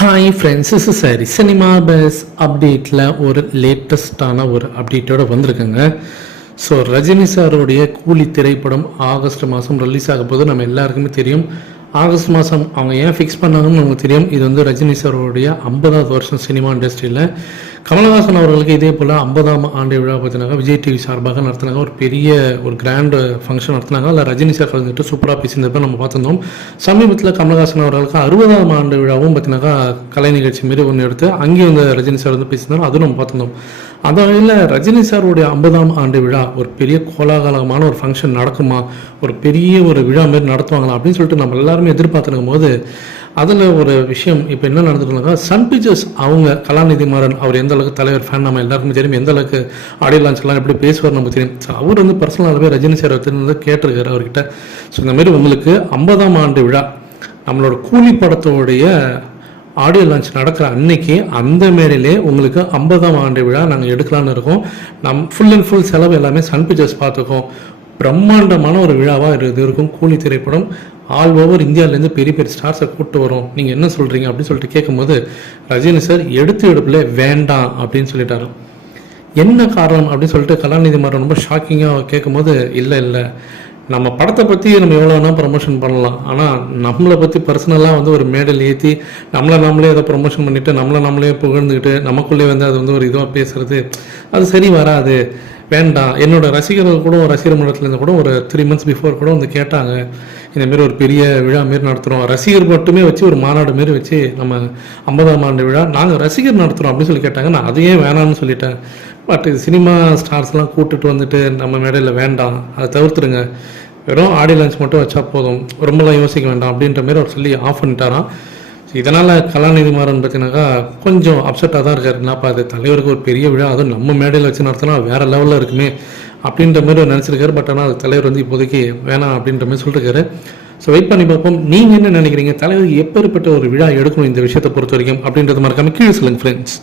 Hi friends இஸ் சரி cinema பேஸ் அப்டேட்டில் ஒரு லேட்டஸ்டான ஒரு அப்டேட்டோட வந்திருக்குங்க. ஸோ ரஜினி சாரோடைய கூலி திரைப்படம் ஆகஸ்ட் மாதம் ரிலீஸ் ஆக போது நம்ம எல்லாருக்குமே தெரியும். ஆகஸ்ட் மாதம் அவங்க ஏன் ஃபிக்ஸ் பண்ணாங்கன்னு நமக்கு தெரியும். இது வந்து ரஜினி சாரோடைய ஐம்பதாவது வருஷம் சினிமா இண்டஸ்ட்ரியில் கமலஹாசன் அவர்களுக்கு இதே போல் ஐம்பதாம் ஆண்டு விழா பார்த்தினாங்க விஜய் டிவி சார்பாக நடத்தினாங்க. ஒரு பெரிய ஒரு கிராண்ட் ஃபங்க்ஷன் நடத்தினாங்க. அதில் ரஜினி சார் கலந்துட்டு சூப்பராக பேசியிருந்தப்ப நம்ம பார்த்துருந்தோம். சமீபத்தில் கமலஹாசன் அவர்களுக்கு அறுபதாம் ஆண்டு விழாவும் பார்த்தீங்கன்னாக்கா கலை நிகழ்ச்சி மாரி ஒன்று எடுத்து அங்கேயும் வந்து ரஜினி சார் வந்து பேசியிருந்தாலும் அதுவும் நம்ம பார்த்துருந்தோம். அந்த வகையில் ரஜினி சாருடைய ஐம்பதாம் ஆண்டு விழா ஒரு பெரிய கோலாகலமான ஒரு ஃபங்க்ஷன் நடக்குமா? ஒரு பெரிய ஒரு விழா மாரி நடத்துவாங்களா அப்படின்னு சொல்லிட்டு நம்ம எல்லாருமே எதிர்பார்த்துருக்கும் போது அதில் ஒரு விஷயம் இப்போ என்ன நடந்துருக்காங்க சன் பிக்சர்ஸ் அவங்க கலாநிதி மாறன் அவர் எந்த அளவுக்கு தலைவர் ஃபேன் நம்ம எல்லாருக்குமே தெரியும். எந்த அளவுக்கு ஆடியோ லான்ச்லாம் எப்படி பேசுவார் நமக்கு தெரியும். ஸோ அவர் வந்து பர்சனலாகவே ரஜினி சார் வந்து கேட்டிருக்காரு அவர்கிட்ட. ஸோ இந்த மாதிரி உங்களுக்கு ஐம்பதாம் ஆண்டு விழா நம்மளோட கூலி படத்தோடைய ஆடியோ லான்ச் நடக்கிற அன்னைக்கு அந்த மேடையிலே உங்களுக்கு ஐம்பதாம் ஆண்டு விழா நாங்கள் எடுக்கலாம்னு இருக்கோம். நம் ஃபுல் அண்ட் ஃபுல் செலவு எல்லாமே சன் பிக்சர்ஸ் பார்த்துக்கோம். பிரம்மாண்டமான ஒரு விழாவாக இது இருக்கும். கூலி திரைப்படம் ஆல் ஓவர் இந்தியாவிலேருந்து பெரிய பெரிய ஸ்டார்ஸை கூப்பிட்டு வரோம். நீங்கள் என்ன சொல்கிறீங்க அப்படின்னு சொல்லிட்டு கேட்கும்போது ரஜினி சார் எடுத்து எடுப்பில் வேண்டாம் அப்படின்னு சொல்லிட்டாரு. என்ன காரணம் அப்படின்னு சொல்லிட்டு கலாநிதி மாறன் ரொம்ப ஷாக்கிங்காக கேட்கும்போது இல்லை இல்லை. நம்ம படத்தை பற்றி நம்ம எவ்வளோ வேணால் ப்ரமோஷன் பண்ணலாம். ஆனால் நம்மளை பற்றி பர்சனலாக வந்து ஒரு மேடல் ஏற்றி நம்மளை நம்மளே அதை ப்ரமோஷன் பண்ணிவிட்டு நம்மளை நம்மளே புகழ்ந்துக்கிட்டு நமக்குள்ளே வந்து அது வந்து ஒரு இதுவாக பேசுறது அது சரி வராது. வேண்டாம். என்னோட ரசிகர்கள் கூட ஒரு ரசிகர் மன்றத்துலேருந்து கூட ஒரு த்ரீ மந்த்ஸ் பிஃபோர் கூட வந்து கேட்டாங்க. இந்தமாரி ஒரு பெரிய விழா மாரி நடத்துகிறோம் ரசிகர் மட்டுமே வச்சு ஒரு மாநாடு மாரி வச்சு நம்ம ஐம்பதாம் ஆண்டு விழா நாங்கள் ரசிகர் நடத்துகிறோம் அப்படின்னு சொல்லி கேட்டாங்க. நான் அதையே வேணாம்னு சொல்லிட்டேன். பட் இது சினிமா ஸ்டார்ஸ்லாம் கூப்பிட்டுட்டு வந்துட்டு நம்ம மேடையில் வேண்டாம். அதை தவிர்த்துடுங்க. வெறும் ஆடியோ லன்ச் மட்டும் வச்சா போதும். ரொம்பலாம் யோசிக்க வேண்டாம் அப்படின்ற மாதிரி அவர் சொல்லி ஆஃப் பண்ணிட்டாராம். இதனால் கலாநிதி மாறன் பார்த்தீங்கன்னாக்கா கொஞ்சம் அப்செட்டாக தான் இருக்காரு. என்னப்பா அது தலைவருக்கு ஒரு பெரிய விழா அதுவும் நம்ம மேடையில் வச்சு நடத்தினா வேறு லெவலில் இருக்குமே அப்படின்ற மாதிரி நினச்சிருக்காரு. பட் ஆனால் அது தலைவர் வந்து இப்போதைக்கு வேணாம் அப்படின்ற மாதிரி சொல்லிருக்காரு. ஸோ வெயிட் பண்ணி பார்ப்போம். நீங்கள் என்ன நினைக்கிறீங்க? தலைவர் எப்பேற்பட்ட ஒரு விழா எடுக்கணும் இந்த விஷயத்தை பொறுத்த வரைக்கும் அப்படின்றது மறக்காமல் கீழே சொல்லுங்கள் ஃப்ரெண்ட்ஸ்